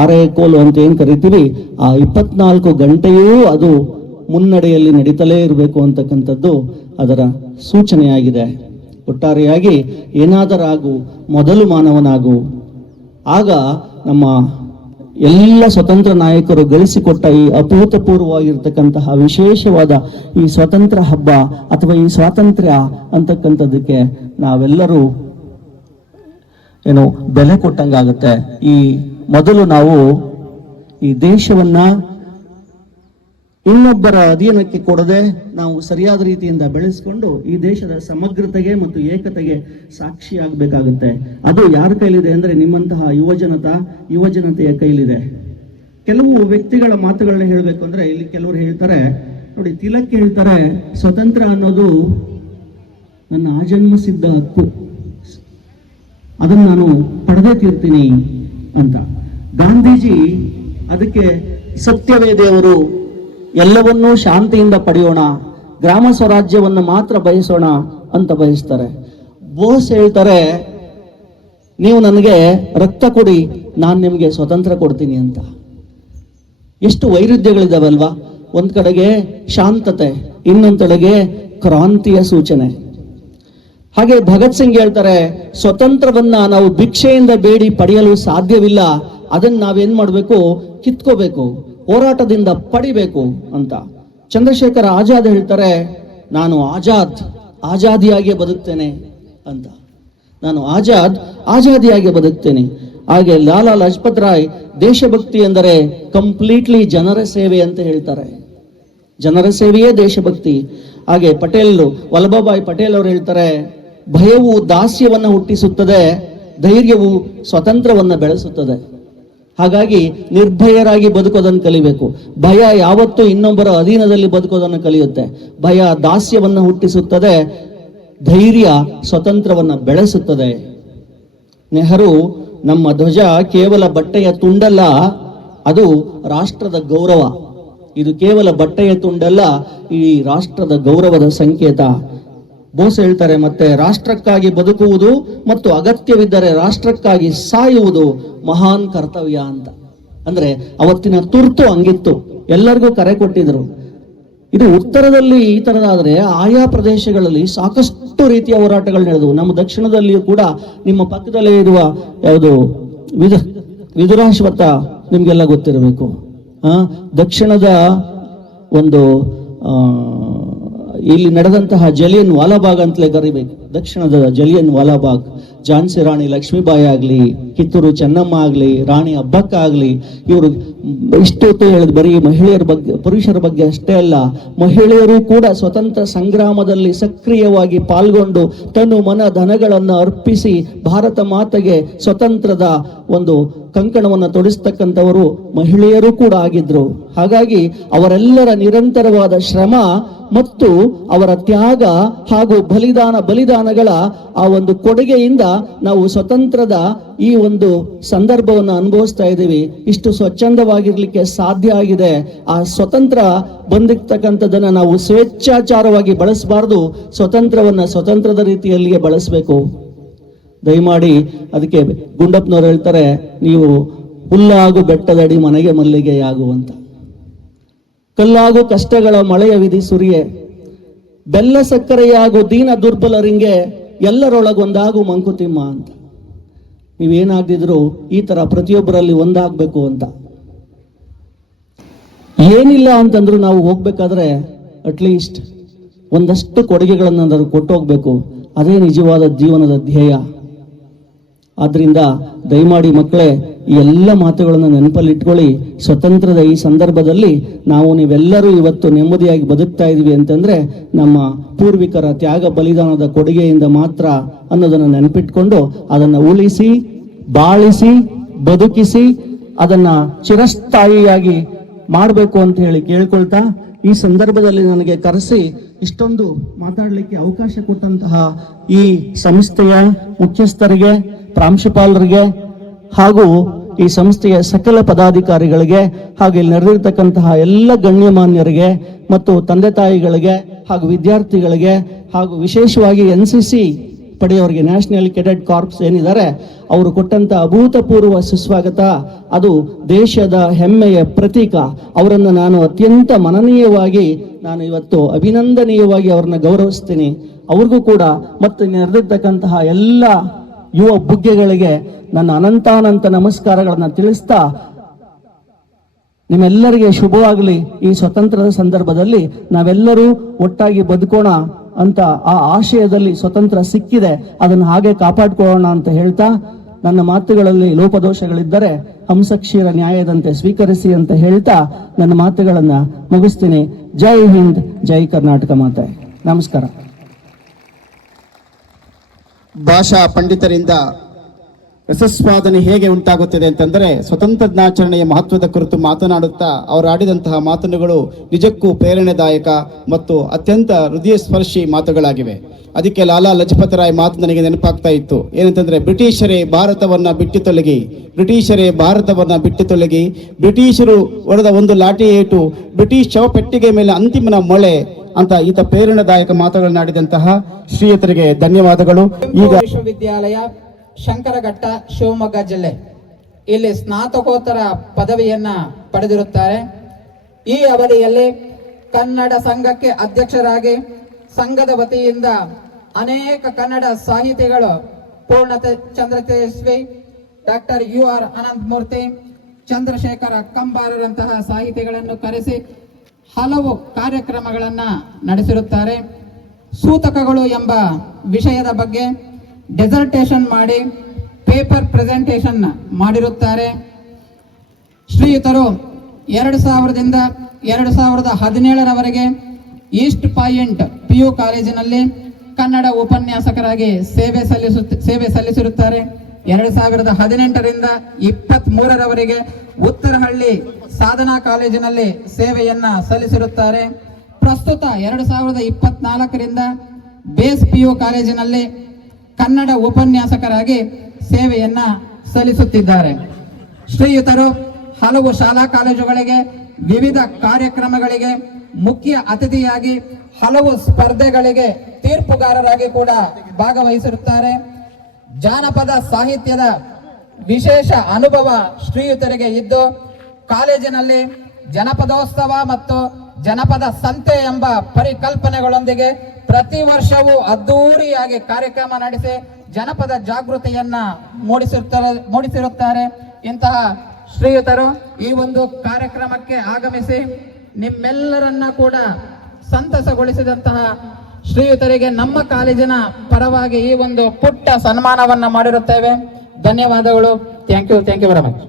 ಆರೇ ಕೋಲು ಅಂತ ಏನ್ ಕರಿತೀವಿ, ಆ 24 ಗಂಟೆಯೂ ಅದು ಮುನ್ನಡೆಯಲ್ಲಿ ನಡೀತಲೇ ಇರಬೇಕು ಅಂತಕ್ಕಂಥದ್ದು ಅದರ ಸೂಚನೆಯಾಗಿದೆ. ಒಟ್ಟಾರೆಯಾಗಿ ಏನಾದರಾಗು ಮೊದಲು ಮಾನವನಾಗು. ಆಗ ನಮ್ಮ ಎಲ್ಲ ಸ್ವತಂತ್ರ ನಾಯಕರು ಗಳಿಸಿಕೊಟ್ಟ ಈ ಅಭೂತಪೂರ್ವವಾಗಿರ್ತಕ್ಕಂತಹ ವಿಶೇಷವಾದ ಈ ಸ್ವತಂತ್ರ ಹಬ್ಬ ಅಥವಾ ಈ ಸ್ವಾತಂತ್ರ್ಯ ಅಂತಕ್ಕಂಥದ್ದಕ್ಕೆ ನಾವೆಲ್ಲರೂ ಬೆಲೆ ಕೊಟ್ಟಂಗಾಗುತ್ತೆ. ಈ ಮೊದಲು ನಾವು ಈ ದೇಶವನ್ನ ಇನ್ನೊಬ್ಬರ ಅಧೀನಕ್ಕೆ ಕೊಡದೆ ನಾವು ಸರಿಯಾದ ರೀತಿಯಿಂದ ಬೆಳೆಸಿಕೊಂಡು ಈ ದೇಶದ ಸಮಗ್ರತೆಗೆ ಮತ್ತು ಏಕತೆಗೆ ಸಾಕ್ಷಿಯಾಗಬೇಕಾಗುತ್ತೆ. ಅದು ಯಾರ ಕೈಲಿದೆ ಅಂದ್ರೆ ನಿಮ್ಮಂತಹ ಯುವಜನತೆಯ ಕೈಲಿದೆ. ಕೆಲವು ವ್ಯಕ್ತಿಗಳ ಮಾತುಗಳನ್ನ ಹೇಳಬೇಕು ಅಂದ್ರೆ ಇಲ್ಲಿ ಕೆಲವರು ಹೇಳ್ತಾರೆ ನೋಡಿ, ತಿಲಕ್ ಹೇಳ್ತಾರೆ ಸ್ವತಂತ್ರ ಅನ್ನೋದು ನನ್ನ ಆಜನ್ಮಸಿದ್ಧ ಹಕ್ಕು, ಅದನ್ನು ನಾನು ಪಡೆದೇ ತೀರ್ತೀನಿ ಅಂತ. ಗಾಂಧೀಜಿ ಅದಕ್ಕೆ ಸತ್ಯವೇ ದೇವರು, ಎಲ್ಲವನ್ನೂ ಶಾಂತಿಯಿಂದ ಪಡೆಯೋಣ, ಗ್ರಾಮ ಸ್ವರಾಜ್ಯವನ್ನು ಮಾತ್ರ ಬಯಸೋಣ ಅಂತ ಬಯಸ್ತಾರೆ. ಬೋಸ್ ಹೇಳ್ತಾರೆ ನೀವು ನನಗೆ ರಕ್ತ ಕೊಡಿ, ನಾನು ನಿಮಗೆ ಸ್ವತಂತ್ರ ಕೊಡ್ತೀನಿ ಅಂತ. ಎಷ್ಟು ವೈರುಧ್ಯಗಳಿದಾವಲ್ವಾ? ಒಂದ್ ಕಡೆಗೆ ಶಾಂತತೆ, ಇನ್ನೊಂದ್ ಕಡೆಗೆ ಕ್ರಾಂತಿಯ ಸೂಚನೆ. ಹಾಗೆ ಭಗತ್ ಸಿಂಗ್ ಹೇಳ್ತಾರೆ ಸ್ವತಂತ್ರವನ್ನ ನಾವು ಭಿಕ್ಷೆಯಿಂದ ಬೇಡಿ ಪಡೆಯಲು ಸಾಧ್ಯವಿಲ್ಲ, ಅದನ್ನ ನಾವೇನ್ ಮಾಡ್ಬೇಕು, ಕಿತ್ಕೋಬೇಕು, ಹೋರಾಟದಿಂದ ಪಡಿಬೇಕು ಅಂತ. ಚಂದ್ರಶೇಖರ ಆಜಾದ್ ಹೇಳ್ತಾರೆ ನಾನು ಆಜಾದಿಯಾಗಿ ಬದುಕ್ತೇನೆ ಅಂತ. ನಾನು ಆಜಾದಿಯಾಗಿ ಬದುಕ್ತೇನೆ. ಹಾಗೆ ಲಾಲಾ ಲಜಪತ್ ರಾಯ್ ದೇಶಭಕ್ತಿ ಎಂದರೆ ಕಂಪ್ಲೀಟ್ಲಿ ಜನರ ಸೇವೆ ಅಂತ ಹೇಳ್ತಾರೆ. ಜನರ ಸೇವೆಯೇ ದೇಶಭಕ್ತಿ. ಹಾಗೆ ವಲ್ಲಭಭಾಯಿ ಪಟೇಲ್ ಅವರು ಹೇಳ್ತಾರೆ ಭಯವು ದಾಸ್ಯವನ್ನ ಹುಟ್ಟಿಸುತ್ತದೆ, ಧೈರ್ಯವು ಸ್ವತಂತ್ರವನ್ನ ಬೆಳೆಸುತ್ತದೆ. ಹಾಗಾಗಿ ನಿರ್ಭಯರಾಗಿ ಬದುಕೋದನ್ನು ಕಲಿಬೇಕು. ಭಯ ಯಾವತ್ತೂ ಇನ್ನೊಬ್ಬರ ಅಧೀನದಲ್ಲಿ ಬದುಕೋದನ್ನು ಕಲಿಯುತ್ತೆ. ಭಯ ದಾಸ್ಯವನ್ನ ಹುಟ್ಟಿಸುತ್ತದೆ, ಧೈರ್ಯ ಸ್ವತಂತ್ರವನ್ನ ಬೆಳೆಸುತ್ತದೆ. ನೆಹರು ನಮ್ಮ ಧ್ವಜ ಕೇವಲ ಬಟ್ಟೆಯ ತುಂಡಲ್ಲ, ಅದು ರಾಷ್ಟ್ರದ ಗೌರವ. ಇದು ಕೇವಲ ಬಟ್ಟೆಯ ತುಂಡಲ್ಲ, ಈ ರಾಷ್ಟ್ರದ ಗೌರವದ ಸಂಕೇತ. ಬೋಸ್ ಹೇಳ್ತಾರೆ ಮತ್ತೆ ರಾಷ್ಟ್ರಕ್ಕಾಗಿ ಬದುಕುವುದು ಮತ್ತು ಅಗತ್ಯವಿದ್ದರೆ ರಾಷ್ಟ್ರಕ್ಕಾಗಿ ಸಾಯುವುದು ಮಹಾನ್ ಕರ್ತವ್ಯ ಅಂತ. ಅಂದ್ರೆ ಅವತ್ತಿನ ತುರ್ತು ಹಂಗಿತ್ತು, ಎಲ್ಲರಿಗೂ ಕರೆ ಕೊಟ್ಟಿದ್ರು. ಇದು ಉತ್ತರದಲ್ಲಿ ಈ ತರದಾದ್ರೆ ಆಯಾ ಪ್ರದೇಶಗಳಲ್ಲಿ ಸಾಕಷ್ಟು ರೀತಿಯ ಹೋರಾಟಗಳು ನಡೆದವು. ನಮ್ಮ ದಕ್ಷಿಣದಲ್ಲಿಯೂ ಕೂಡ ನಿಮ್ಮ ಪಕ್ಕದಲ್ಲೇ ಇರುವ ಯಾವುದು ವಿದುರಾಶ್ವತ್ಥ ನಿಮ್ಗೆಲ್ಲ ಗೊತ್ತಿರಬೇಕು. ದಕ್ಷಿಣದ ಒಂದು ಇಲ್ಲಿ ನಡೆದಂತಹ ಜಲಿಯನ್ ವಾಲಾಬಾಗ್ ಅಂತಲೇ ಕರಿಬೇಕು. ದಕ್ಷಿಣದ ಜಲಿಯನ್ ವಾಲಾಬಾಗ್, ಝಾನ್ಸಿ ರಾಣಿ ಲಕ್ಷ್ಮೀಬಾಯಿ ಆಗ್ಲಿ, ಕಿತ್ತೂರು ಚೆನ್ನಮ್ಮ ಆಗ್ಲಿ, ರಾಣಿ ಅಬ್ಬಕ್ಕ ಆಗ್ಲಿ, ಇವರು ಇಷ್ಟೊತ್ತು ಹೇಳಿದ ಬರೀ ಮಹಿಳೆಯರ ಬಗ್ಗೆ, ಪುರುಷರ ಬಗ್ಗೆ ಅಷ್ಟೇ ಅಲ್ಲ, ಮಹಿಳೆಯರು ಕೂಡ ಸ್ವತಂತ್ರ ಸಂಗ್ರಾಮದಲ್ಲಿ ಸಕ್ರಿಯವಾಗಿ ಪಾಲ್ಗೊಂಡು ತನು ಮನ ಧನಗಳನ್ನು ಅರ್ಪಿಸಿ ಭಾರತ ಮಾತೆಗೆ ಸ್ವತಂತ್ರದ ಒಂದು ಕಂಕಣವನ್ನು ತೊಡಿಸ್ತಕ್ಕಂಥವರು ಮಹಿಳೆಯರು ಕೂಡ ಆಗಿದ್ರು. ಹಾಗಾಗಿ ಅವರೆಲ್ಲರ ನಿರಂತರವಾದ ಶ್ರಮ ಮತ್ತು ಅವರ ತ್ಯಾಗ ಹಾಗೂ ಬಲಿದಾನಗಳ ಆ ಒಂದು ಕೊಡುಗೆಯಿಂದ ನಾವು ಸ್ವತಂತ್ರದ ಈ ಒಂದು ಸಂದರ್ಭವನ್ನು ಅನುಭವಿಸ್ತಾ ಇದ್ದೀವಿ. ಇಷ್ಟು ಸ್ವಚ್ಛಂದವಾಗಿರ್ಲಿಕ್ಕೆ ಸಾಧ್ಯ ಆಗಿದೆ. ಆ ಸ್ವತಂತ್ರ ಬಂದಿರ್ತಕ್ಕಂಥದ್ದನ್ನ ನಾವು ಸ್ವೇಚ್ಛಾಚಾರವಾಗಿ ಬಳಸಬಾರ್ದು, ಸ್ವತಂತ್ರದ ರೀತಿಯಲ್ಲಿಯೇ ಬಳಸಬೇಕು. ದಯಮಾಡಿ ಅದಕ್ಕೆ ಗುಂಡಪ್ಪನವ್ರು ಹೇಳ್ತಾರೆ ನೀವು ಹುಲ್ಲಾಗು ಬೆಟ್ಟದಡಿ ಮನೆಗೆ ಮಲ್ಲಿಗೆಯಾಗು ಅಂತ. ಕಲ್ಲಾಗು ಕಷ್ಟಗಳ ಮಳೆಯ ವಿಧಿ ಸುರಿಯೆ, ಬೆಲ್ಲ ಸಕ್ಕರೆಯಾಗು ದೀನ ದುರ್ಬಲರಿಂಗೆ, ಎಲ್ಲರೊಳಗೊಂದಾಗು ಮಂಕುತಿಮ್ಮ ಅಂತ. ನೀವೇನಾಗ್ದಿದ್ರು ಈ ತರ ಪ್ರತಿಯೊಬ್ಬರಲ್ಲಿ ಒಂದಾಗಬೇಕು ಅಂತ. ಏನಿಲ್ಲ ಅಂತಂದ್ರು ನಾವು ಹೋಗ್ಬೇಕಾದ್ರೆ ಅಟ್ಲೀಸ್ಟ್ ಒಂದಷ್ಟು ಕೊಡುಗೆಗಳನ್ನು ಕೊಟ್ಟು ಹೋಗ್ಬೇಕು. ಅದೇ ನಿಜವಾದ ಜೀವನದ ಧ್ಯೇಯ. ಆದ್ರಿಂದ ದಯಮಾಡಿ ಮಕ್ಕಳೇ ಈ ಎಲ್ಲ ಮಾತುಗಳನ್ನು ನೆನಪಲ್ಲಿಟ್ಕೊಳ್ಳಿ. ಸ್ವತಂತ್ರದ ಈ ಸಂದರ್ಭದಲ್ಲಿ ನೀವೆಲ್ಲರೂ ಇವತ್ತು ನೆಮ್ಮದಿಯಾಗಿ ಬದುಕ್ತಾ ಇದೀವಿ ಅಂತಂದ್ರೆ ನಮ್ಮ ಪೂರ್ವಿಕರ ತ್ಯಾಗ ಬಲಿದಾನದ ಕೊಡುಗೆಯಿಂದ ಮಾತ್ರ ಅನ್ನೋದನ್ನು ನೆನಪಿಟ್ಕೊಂಡು ಅದನ್ನ ಉಳಿಸಿ, ಬಾಳಿಸಿ, ಬದುಕಿಸಿ ಅದನ್ನ ಚಿರಸ್ಥಾಯಿಯಾಗಿ ಮಾಡಬೇಕು ಅಂತ ಹೇಳಿ ಕೇಳ್ಕೊಳ್ತಾ, ಈ ಸಂದರ್ಭದಲ್ಲಿ ನನಗೆ ಕರೆಸಿ ಇಷ್ಟೊಂದು ಮಾತಾಡಲಿಕ್ಕೆ ಅವಕಾಶ ಕೊಟ್ಟಂತಹ ಈ ಸಂಸ್ಥೆಯ ಮುಖ್ಯಸ್ಥರಿಗೆ, ಪ್ರಾಂಶುಪಾಲರಿಗೆ ಹಾಗೂ ಈ ಸಂಸ್ಥೆಯ ಸಕಲ ಪದಾಧಿಕಾರಿಗಳಿಗೆ ಹಾಗೂ ಇಲ್ಲಿ ನಡೆದಿರ್ತಕ್ಕಂತಹ ಎಲ್ಲ ಗಣ್ಯಮಾನ್ಯರಿಗೆ ಮತ್ತು ತಂದೆ ತಾಯಿಗಳಿಗೆ ಹಾಗೂ ವಿದ್ಯಾರ್ಥಿಗಳಿಗೆ ಹಾಗೂ ವಿಶೇಷವಾಗಿ NCC ಪಡೆಯವರಿಗೆ ನ್ಯಾಷನಲ್ ಕೆಡೆಟ್ ಕಾರ್ಪ್ಸ್ ಏನಿದ್ದಾರೆ ಅವರು ಕೊಟ್ಟಂತ ಅಭೂತಪೂರ್ವ ಸುಸ್ವಾಗತ ಅದು ದೇಶದ ಹೆಮ್ಮೆಯ ಪ್ರತೀಕ. ಅವರನ್ನು ನಾನು ಅತ್ಯಂತ ಮನನೀಯವಾಗಿ ನಾನು ಇವತ್ತು ಅಭಿನಂದನೀಯವಾಗಿ ಅವ್ರನ್ನ ಗೌರವಿಸ್ತೀನಿ. ಅವ್ರಿಗೂ ಕೂಡ ಮತ್ತು ನೆರೆದಿರ್ತಕ್ಕಂತಹ ಎಲ್ಲ ಯುವ ಬುಗ್ಗೆಗಳಿಗೆ ನನ್ನ ಅನಂತಾನಂತ ನಮಸ್ಕಾರಗಳನ್ನು ತಿಳಿಸ್ತಾ ನಿಮ್ಮೆಲ್ಲರಿಗೆ ಶುಭವಾಗಲಿ. ಈ ಸ್ವತಂತ್ರದ ಸಂದರ್ಭದಲ್ಲಿ ನಾವೆಲ್ಲರೂ ಒಟ್ಟಾಗಿ ಬದುಕೋಣ ಅಂತ ಆ ಆಶಯದಲ್ಲಿ ಸ್ವತಂತ್ರ ಸಿಕ್ಕಿದೆ, ಅದನ್ನು ಹಾಗೆ ಕಾಪಾಡ್ಕೊಳ್ಳೋಣ ಅಂತ ಹೇಳ್ತಾ ನನ್ನ ಮಾತುಗಳಲ್ಲಿ ಲೋಪದೋಷಗಳಿದ್ದರೆ ಹಂಸಕ್ಷೀರ ನ್ಯಾಯದಂತೆ ಸ್ವೀಕರಿಸಿ ಅಂತ ಹೇಳ್ತಾ ನನ್ನ ಮಾತುಗಳನ್ನ ಮುಗಿಸ್ತೀನಿ. ಜೈ ಹಿಂದ್, ಜೈ ಕರ್ನಾಟಕ ಮಾತೆ. ನಮಸ್ಕಾರ. ಭಾಷಾ ಪಂಡಿತರಿಂದ ರಸಸ್ವಾದನೆ ಹೇಗೆ ಉಂಟಾಗುತ್ತದೆ ಅಂತಂದರೆ ಸ್ವತಂತ್ರ ದಿನಾಚರಣೆಯ ಮಹತ್ವದ ಕುರಿತು ಮಾತನಾಡುತ್ತಾ ಅವರು ಆಡಿದಂತಹ ಮಾತುಗಳು ನಿಜಕ್ಕೂ ಪ್ರೇರಣೆದಾಯಕ ಮತ್ತು ಅತ್ಯಂತ ಹೃದಯ ಸ್ಪರ್ಶಿ ಮಾತುಗಳಾಗಿವೆ. ಅದಕ್ಕೆ ಲಾಲಾ ಲಜಪತ್ ರಾಯ್ ಮಾತು ನನಗೆ ನೆನಪಾಗ್ತಾ ಇತ್ತು. ಏನಂತಂದ್ರೆ ಬ್ರಿಟಿಷರೇ ಭಾರತವನ್ನ ಬಿಟ್ಟು ತೊಲಗಿ, ಬ್ರಿಟಿಷರೇ ಭಾರತವನ್ನ ಬಿಟ್ಟು ತೊಲಗಿ, ಬ್ರಿಟಿಷರು ಹೊಡೆದ ಒಂದು ಲಾಠಿ ಏಟು ಬ್ರಿಟಿಷ್ ಶವಪೆಟ್ಟಿಗೆ ಮೇಲೆ ಅಂತಿಮನ ಮೊಳೆ ಅಂತ ಈತ ಪ್ರೇರಣಾದಾಯಕ ಮಾತುಗಳನ್ನಾಡಿದಂತಹ ಶ್ರೀಯುತರಿಗೆ ಧನ್ಯವಾದಗಳು. ಈಗ ವಿಶ್ವವಿದ್ಯಾಲಯ ಶಂಕರಘಟ್ಟ, ಶಿವಮೊಗ್ಗ ಜಿಲ್ಲೆ ಇಲ್ಲಿ ಸ್ನಾತಕೋತ್ತರ ಪದವಿಯನ್ನ ಪಡೆದಿರುತ್ತಾರೆ. ಈ ಅವಧಿಯಲ್ಲಿ ಕನ್ನಡ ಸಂಘಕ್ಕೆ ಅಧ್ಯಕ್ಷರಾಗಿ ಸಂಘದ ವತಿಯಿಂದ ಅನೇಕ ಕನ್ನಡ ಸಾಹಿತಿಗಳು ಪೂರ್ಣತೆ ಚಂದ್ರತೇಜಸ್ವಿ, ಡಾಕ್ಟರ್ UR ಅನಂತಮೂರ್ತಿ, ಚಂದ್ರಶೇಖರ ಕಂಬಾರರಂತಹ ಸಾಹಿತಿಗಳನ್ನು ಕರೆಸಿ ಹಲವು ಕಾರ್ಯಕ್ರಮಗಳನ್ನ ನಡೆಸಿರುತ್ತಾರೆ. ಸೂತಕಗಳು ಎಂಬ ವಿಷಯದ ಬಗ್ಗೆ ಡೆಸರ್ಟೇಷನ್ ಮಾಡಿ ಪೇಪರ್ ಪ್ರೆಸೆಂಟೇಷನ್ ಮಾಡಿರುತ್ತಾರೆ. ಶ್ರೀಯುತರು 2000ರಿಂದ 2017ರವರೆಗೆ ಈಸ್ಟ್ ಪಾಯಿಂಟ್ PU ಕಾಲೇಜಿನಲ್ಲಿ ಕನ್ನಡ ಉಪನ್ಯಾಸಕರಾಗಿ ಸೇವೆ ಸಲ್ಲಿಸಿರುತ್ತಾರೆ. 2018ರಿಂದ 23ರವರೆಗೆ ಉತ್ತರಹಳ್ಳಿ ಸಾಧನಾ ಕಾಲೇಜಿನಲ್ಲಿ ಸೇವೆಯನ್ನ ಸಲ್ಲಿಸಿರುತ್ತಾರೆ. ಪ್ರಸ್ತುತ 2024ರಿಂದ ಬೇಸ್ PU ಕಾಲೇಜಿನಲ್ಲಿ ಕನ್ನಡ ಉಪನ್ಯಾಸಕರಾಗಿ ಸೇವೆಯನ್ನ ಸಲ್ಲಿಸುತ್ತಿದ್ದಾರೆ. ಶ್ರೀಯುತರು ಹಲವು ಶಾಲಾ ಕಾಲೇಜುಗಳಿಗೆ ವಿವಿಧ ಕಾರ್ಯಕ್ರಮಗಳಿಗೆ ಮುಖ್ಯ ಅತಿಥಿಯಾಗಿ ಹಲವು ಸ್ಪರ್ಧೆಗಳಿಗೆ ತೀರ್ಪುಗಾರರಾಗಿ ಕೂಡ ಭಾಗವಹಿಸಿರುತ್ತಾರೆ. ಜಾನಪದ ಸಾಹಿತ್ಯದ ವಿಶೇಷ ಅನುಭವ ಶ್ರೀಯುತರಿಗೆ ಇದ್ದು ಕಾಲೇಜಿನಲ್ಲಿ ಜನಪದೋತ್ಸವ ಮತ್ತು ಜನಪದ ಸಂತೆ ಎಂಬ ಪರಿಕಲ್ಪನೆಗಳೊಂದಿಗೆ ಪ್ರತಿ ವರ್ಷವೂ ಅದ್ದೂರಿಯಾಗಿ ಕಾರ್ಯಕ್ರಮ ನಡೆಸಿ ಜನಪದ ಜಾಗೃತಿಯನ್ನ ಮೂಡಿಸಿರುತ್ತಾರೆ. ಇಂತಹ ಶ್ರೀಯುತರು ಈ ಒಂದು ಕಾರ್ಯಕ್ರಮಕ್ಕೆ ಆಗಮಿಸಿ ನಿಮ್ಮೆಲ್ಲರನ್ನ ಕೂಡ ಸಂತಸಗೊಳಿಸಿದಂತಹ ಶ್ರೀಯುತರಿಗೆ ನಮ್ಮ ಕಾಲೇಜಿನ ಪರವಾಗಿ ಈ ಒಂದು ಪುಟ್ಟ ಸನ್ಮಾನವನ್ನ ಮಾಡಿರುತ್ತೇವೆ. ಧನ್ಯವಾದಗಳು. Thank you very much.